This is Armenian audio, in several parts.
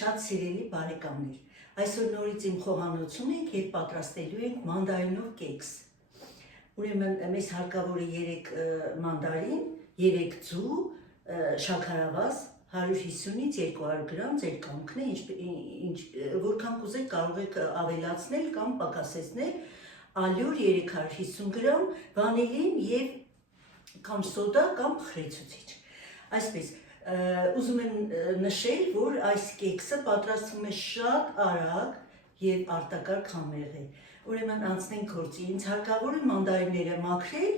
Շատ սիրելի բարեկամներ, այսօր նորից իմ խոհանոցում ենք և պատրաստելու ենք մանդարինով կեքս։ Ուրեմն մեզ հարկավոր է 3 մանդարին, 3 ձու, շաքարավազ, 150-ից 200 գրամ, ձեր կամքն է, որքան կուզեք կարող եք ավելացնել կամ պակասեցնել, ալյուր 350 գրամ, վանիլին և կամ սոդա կամ փխրեցուցիչ։ Այսպես, ուզում եմ նշել, որ այս կեքսը պատրաստվում է շատ արագ և արտակարգ համեղ է։ Ուրեմն անցնենք գործի։ Ինձ հարկավոր է մանդարինները մաքրել,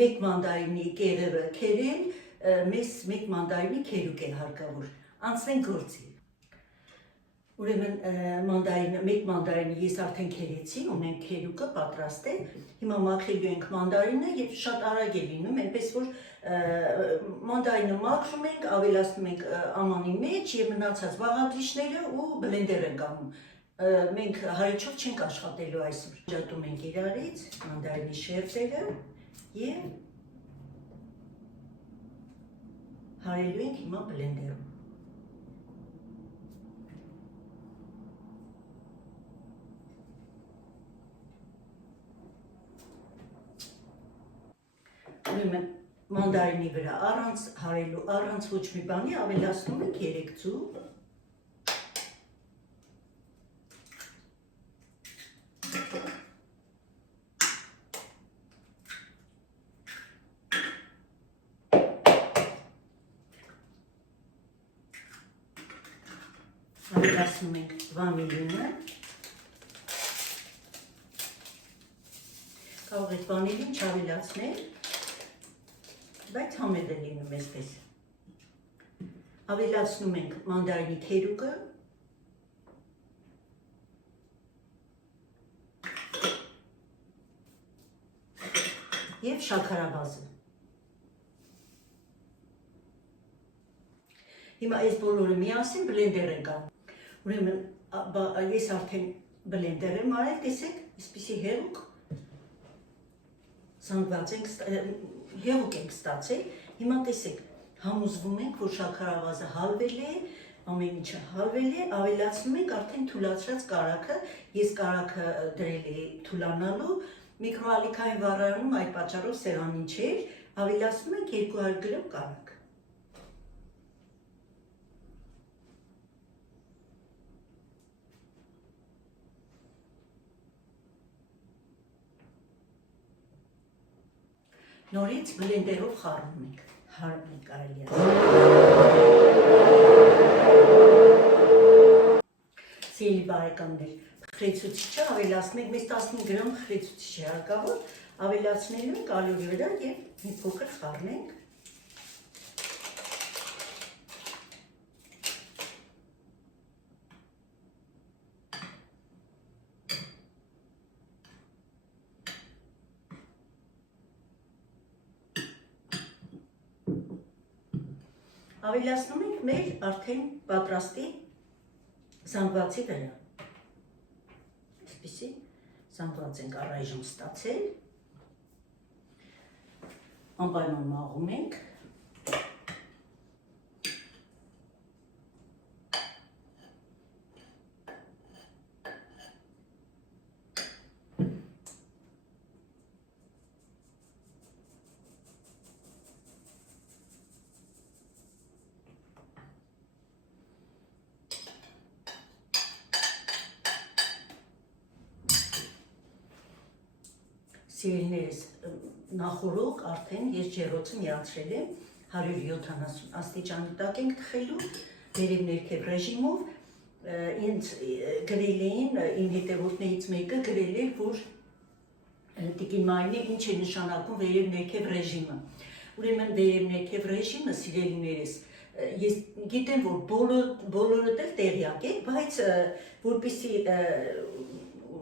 1 մանդարինի կեղևը քերել, մեզ 1 մանդարինի քերուկ է հարկավոր։ Անցնենք գործի։ Ուրեմն 1 մանդարինը ես արդեն քերեցի, ունենք քերուկը պատրաստ է։ Հիմա մաքրելու ենք մանդարինը և շատ արագ է լինում, այնպես որ մանդարինը մաքրում ենք, ավելացնում ենք ամանի մեջ և մնացած բաղադրիչները ու բլենդեր ենք անում։ Մենք հարիչով չենք աշխատելու այսօր։ Ջատում ենք իրարից մանդարինի շերտերը և հարելու ենք հիմա բլենդերում։ Ուրեմն մանդարինի վրա առանց հարելու, առանց ոչ մի բանի ավելացնում ենք 3 ձու, ավելացնում ենք վանիլինը, կարող եք վանիլին չավելացնել, բայց համեղ է լինում այսպես։ Ավելացնում ենք մանդարինի քերուկը, և շաքարավազը։ Հիմա այս բոլորը միասին բլենդեր ենք անում։ Ուրեմն ես արդեն բլենդեր եմ արել, տեսեք, այսպիսի հեղուկ հեղուկ ենք ստացել, հիմա տեսեք, համոզվում ենք, որ շաքարավազը հալվել է, ամեն ինչը հալվել է, ավելացնում ենք արդեն թուլացրած կարագը, ես կարագը դրել էի թուլանալու, միկրոալիքային վառարանում այդ պատճառով սեղանին չէր, ավելացնում ենք 200 գրամ կարագ։ Նորից բլենդերով խառնում ենք, հարում ենք կարելի Սիրելի բարեկամներ, փխրեցուցիչը ավելացնենք, մեզ 15 գրամ փխրեցուցիչ է հարկավոր, ավելացնելու ենք ալյուրի վրա և մի փոքր խառնենք։ Ավելացնում ենք մեր արդեն պատրաստի զանգվածի վրա։ Այսպիսի զանգված ենք առայժմ ստացել։ Անպայման մաղում ենք։ Սիրելիներս, նախորոք արդեն ես ջեռոցը միացրել եմ 170 աստիճանի տակ ենք թխելու, վերև ներքև ռեժիմով, ինձ գրել էին, իմ հետևորդներից մեկը գրել էր, որ Տիկին Մարինե, ինչ է նշանակում վերև-ներքև ռեժիմը։ Ուրեմն վերև-ներքև ռեժիմը, սիրելիներս, ես գիտեմ, որ բոլորդ էլ տեղյակ եք, բայց որպեսզի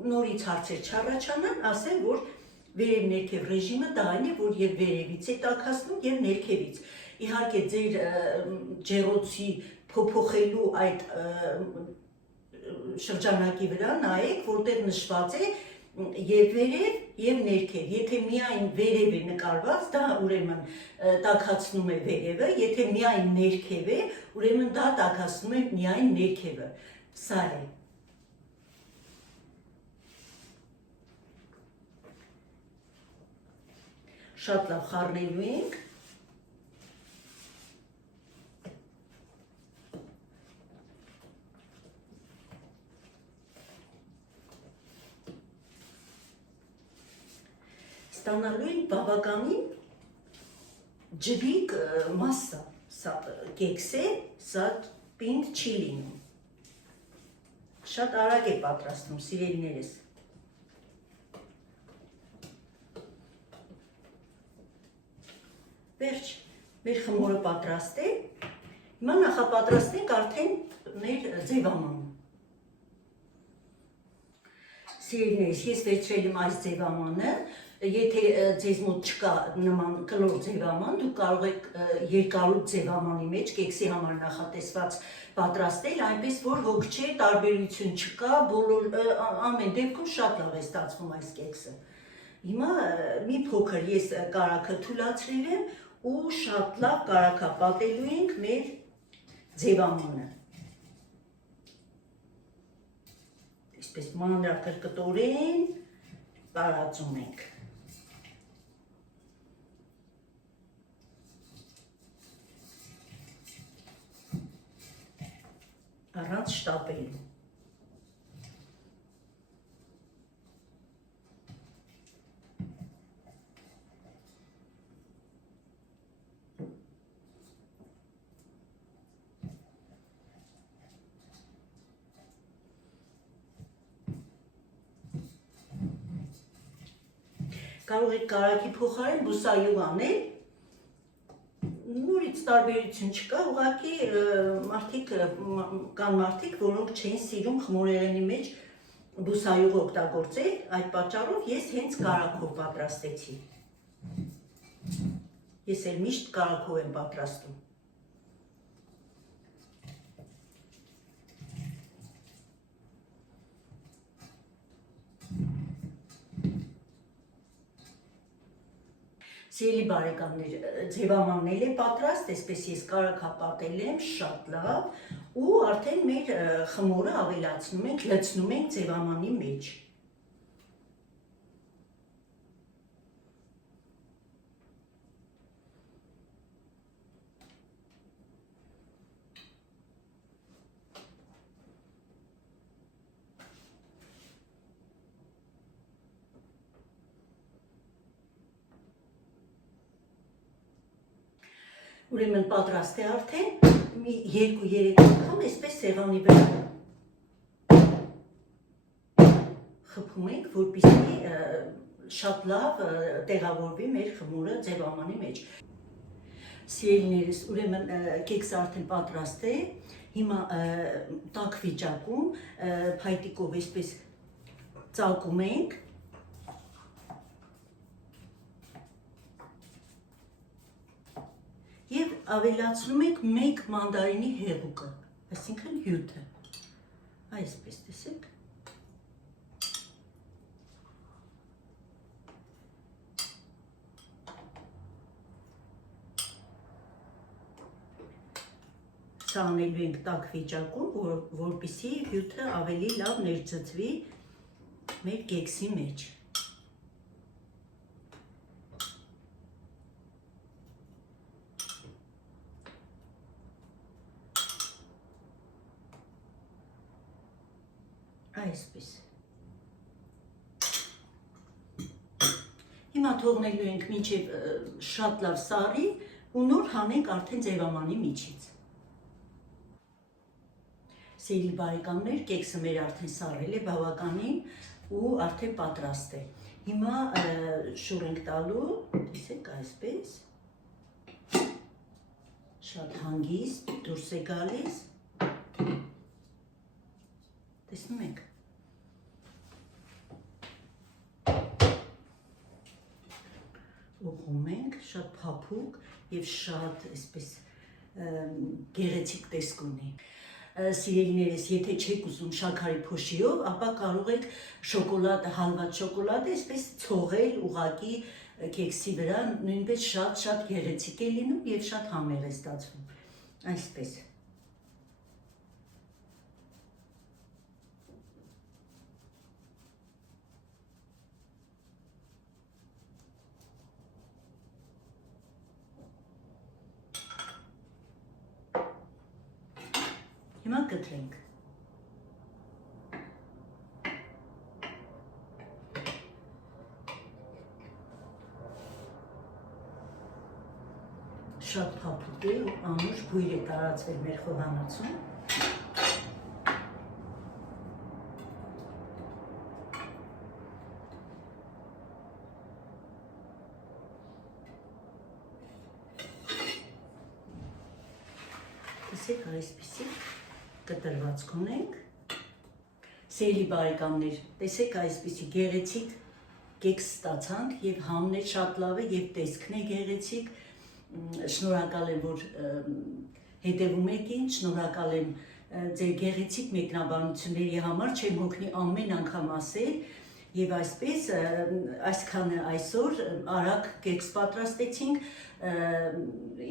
նորից հարցեր չառաջանան, ասեմ, որ վերև-ներքև ռեժիմը դա այն է, որ եւ վերևից է տաքացնում եւ ներքևից։ Իհարկե ձեր ջեռոցի փոփոխելու այդ շրջանակի վրա նայեք, որտեղ նշված է եւ վերև եւ ներքև։ Եթե միայն վերև է նկարված, դա ուրեմն տաքացնում է վերևը, եթե միայն ներքև է, ուրեմն դա տաքացնում է միայն ներքևը։ Սա է։ Շատ լավ խառնելու ենք։ Ստանալու ենք բավականին ջրիկ մասսա, սա կեքս է, սա պինդ չի լինում։ Շատ արագ է պատրաստում, սիրելիներս։ Վերջ, մեր խմորը պատրաստ է, հիմա նախապատրաստենք արդեն մեր ձևամանը։ Սիրելիներս, ես վերցրել եմ այս ձևամանը, եթե ձեզ մոտ չկա նման կլոր ձևաման, դուք կարող եք երկարուտ ձևամանի մեջ կեքսի համար նախատեսված պատրաստել, այնպես որ հոգ չէ, տարբերություն չկա, ամեն դեպքում շատ լավ է ստացվում այս կեքսը։ Հիմա մի փոքր ես կարագը թուլացրել եմ ու շատ լավ կարագապատելու ենք մեր ձևամանը։ Այսպես մանրակրկտորեն տարածում ենք։ Առանց շտապելու։ Կարող եք կարագի փոխարեն բուսայուղ անել, նորից տարբերություն չկա, ուղղակի կան մարդիկ, որոնք չեն սիրում խմորեղենի մեջ բուսայուղ օգտագործել, այդ պատճառով ես հենց կարագով պատրաստեցի։ Ես էլ միշտ կարագով եմ պատրաստում։ Սիրելի բարեկամներ, ձևամանն էլ է պատրաստ, այսպես ես կարագապատել եմ, շատ լավ, ու արդեն մեր խմորը ավելացնում ենք, լցնում ենք ձևամանի մեջ։ Ուրեմն պատրաստ է արդեն, մի 2-3 անգամ այսպես սեղանի վրա խփում ենք, որպեսզի շատ լավ տեղավորվի մեր խմորը ձևամանի մեջ։ Սիրելիներս, ուրեմն կեքսը արդեն պատրաստ է, հիմա տաք վիճակում փայտիկով այսպես ծակում ենք։ Եվ ավելացնում ենք մեկ մանդարինի հեղուկը, այսինքն հյութը, այսպես տեսեք։ Սա անելու ենք տաք վիճակում, որպեսզի հյութը ավելի լավ ներծծվի մեր կեքսի մեջ։ Այսպես։ Հիմա թողնելու ենք մինչև շատ լավ սառի ու նոր հանենք արդեն ձևամանի միջից։ Սիրելի բարեկամներ, կեքսը մեր արդեն սառել է բավականին ու արդեն պատրաստ է։ Հիմա շուռ ենք տալու, տեսեք այսպես, շատ հանգիստ դուրս է գալիս, տեսնում եք, ուղղում ենք, շատ փափուկ և շատ այսպես գեղեցիկ տեսք ունի։ Սիրելիներս, եթե չեք ուզում շաքարի փոշիով, ապա կարող եք շոկոլադը, հալված շոկոլադը այսպես ցողել ուղղակի քեքսի վրա, նույնպես շատ գեղեցիկ է լինում և շատ համեղ է ստացվում, այսպես։ Հիմա կտրենք։ Շատ փափուկ է ու անուշ բույր է տարածվել մեր խոհանոցում։ Տեսեք այսպիսի կտրվածք ունենք, սիրելի բարեկամներ, տեսեք այսպիսի գեղեցիկ կեքս ստացանք և համն է շատ լավ է և տեսքն է գեղեցիկ, շնորհակալ եմ, որ հետևում եք ինձ, շնորհակալ եմ ձեր գեղեցիկ մեկնաբանությունների համար, չեմ հոգնի ամեն անգամ ասել և այսպես այսքանը այսօր արագ կեքս պատրաստեցինք,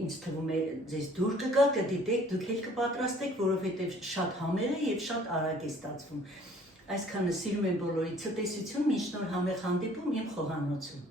ինձ թվում է ձեզ դուր կգա, կդիտեք, դուք էլ կպատրաստեք, որովհետև շատ համեղ է և շատ արագ է ստացվում։ Այսքանը սիրում եմ բոլորի ցտեսություն, մինչ նոր համեղ հանդիպում իմ խոհանոցում։